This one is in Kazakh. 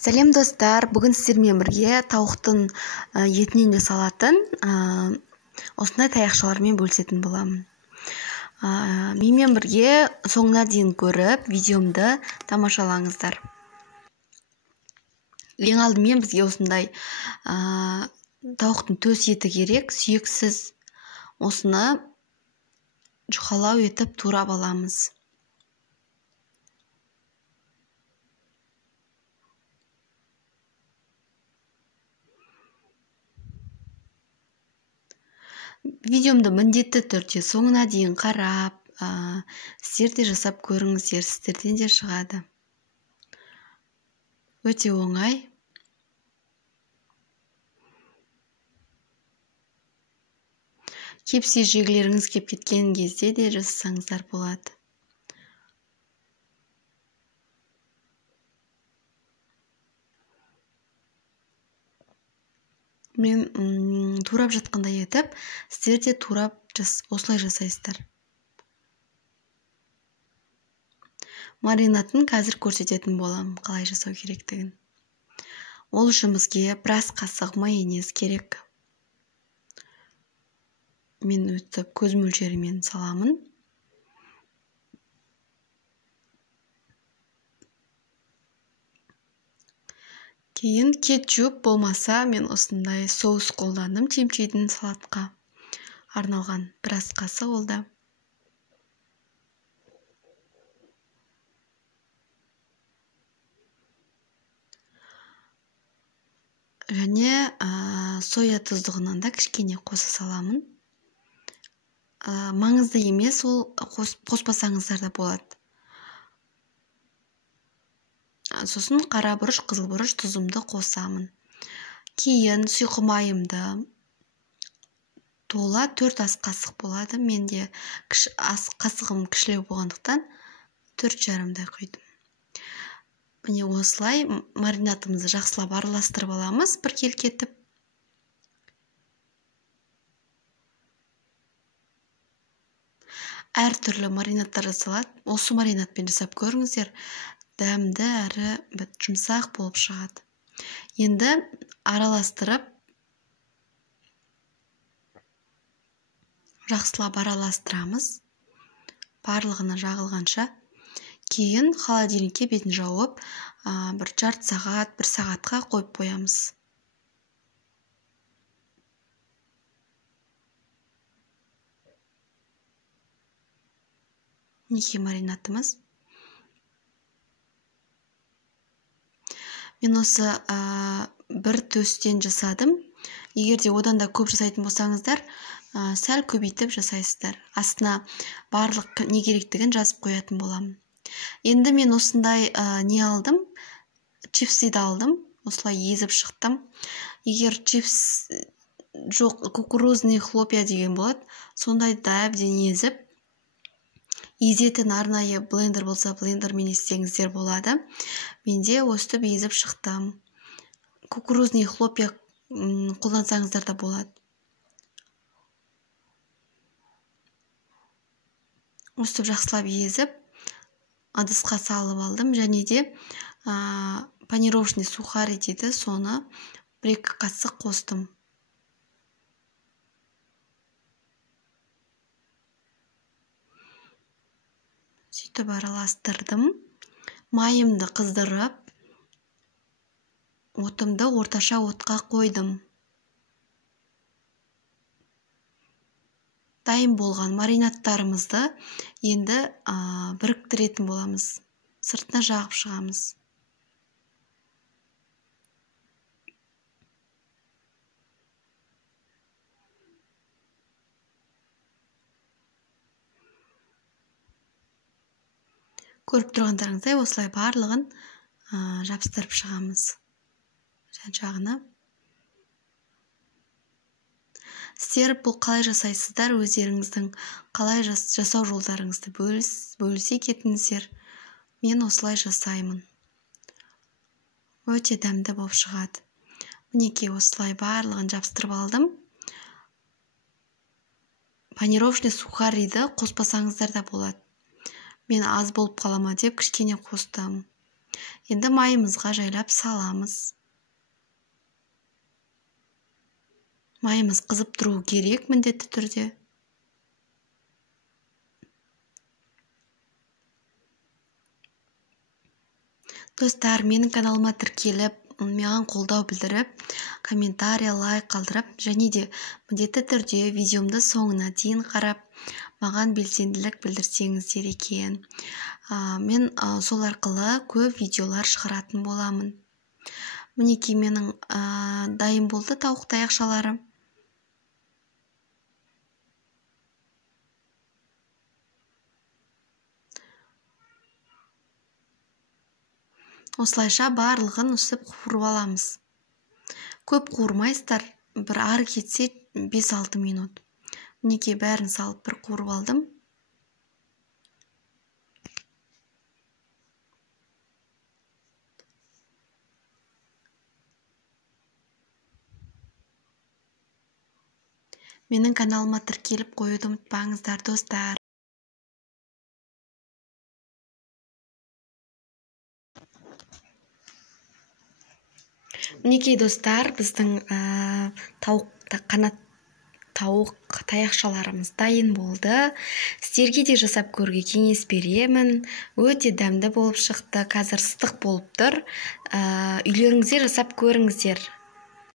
Сәлем достар, бүгін сіздермен бірге тауықтың етінен жасалатын осындай таяқшалармен бөлісетін боламын. Менімен бірге соңына дейін көріп, видеомды тамашалаңыздар. Ең алдымен бізге осындай тауықтың төс еті керек, сүйексіз. Осыны жұқалау етіп турап аламыз. Видеомды міндетті түрде соңына дейін қарап, сіздер де жасап көріңіздер, сіздерден де шығады. Өте оңай. Кепсе жегілеріңіз кеп кеткен кезде де жасасаңыздар болады. Мен турап жатқандай етіп, сіздер де турап осылай жасайсыздар. Маринатын қазір көрсететін болам, қалай жасау керектігін. Ол үшін бізге біраз қасық майонез керек. Мен өтіп көз мөлшерімен саламын. Кейін кетчуп болмаса, мен осындай соус қолдандым, чимчидің салатқа арналған біраз қасық олда. Және соя тұздығынан да кішкене қоса саламын. Маңызды емес, ол қоспасаңыздар да болады. Сосын қара бұрыш, қызыл бұрыш тұзымды қосамын. Кейін сұйқы майымды тола 4 ас қасық болады. Менде қасығым кішілеу болғандықтан 4,5-дай құйдым. Міне осылай маринатымызды жақсылап араластырып аламыз, бір келкетіп. Әр түрлі маринаттар жасалады. Осы маринатпен жасап көріңіздер. Дәмді әрі жұмсақ болып шығады. Енді араластырып, жақсылап араластырамыз. Барлығына жағылғанша. Кейін холодильникке бетін жауып, бір жарты сағат, 1 сағатқа қойып қоямыз. Неке маринатымыз. Мен осы бір төстен жасадым. Егер де одан да көп жасайтын болсаңыздар, сәл көбейтіп жасайсыздар. Астына барлық не керектігін жазып қоятын боламын. Енді мен осындай не алдым? Чипсиді алдым. Осылай езіп шықтым. Егер чипс жоқ, кукурузный хлопья деген болады. Сондай да әбден езіп, езетін арнайы блендер болса, блендермен езсеңіздер болады. Менде өстіп езіп шықтым. Кукурузный хлопья қолдансаңыздар да болады. Өстіп жақсылап езіп, ыдысқа салып алдым. Және де панировочный сухарь дейді, соны 1-2 қасық қостым. Сөйтіп араластырдым. Майымды қыздырып, отымды орташа отқа қойдым. Дайын болған маринаттарымызды енді біріктіретін боламыз. Сыртына жағып шығамыз. Көріп тұрғандарыңыздай осылай барлығын жабыстырып шығамыз. Жан-жағына. Сіздер бұл қалай жасайсыздар, өздеріңіздің қалай жасау жолдарыңызды бөлісе кетіңіздер. Мен осылай жасаймын. Өте дәмді болып шығады. Мінекей осылай барлығын жабыстырып алдым. Панировочный сухарьді қоспасаңыздар да болады. Мен аз болып қалама деп кішкене қостым. Енді майымызға жайлап саламыз. Майымыз қызып тұру керек міндетті түрде. Достар, менің каналыма тіркеліп, маған қолдау білдіріп, комментария, лайк қалдырып, және де міндетті түрде видеомды соңына дейін қарап, маған белсенділік білдірсеңіздер екен. Мен сол арқылы көп видеолар шығаратын боламын. Мінекей менің дайын болды тауық таяқшалары. Осылайша барлығын үсіп қуырып аламыз. Көп қуырмайсыздар, бір ары кетсе 5-6 минут. Мінекей бәрін салып бір қуырып алдым. Менің каналыма тіркеліп қоюды ұмытпаңыздар, достар. Мінекей достар, біздің тауық таяқшаларымыз дайын болды. Сіздерге де жасап көруге кеңес беремін. Өте дәмді болып шықты. Қазір ыстық болып тұр. Үйлеріңізде жасап көріңіздер.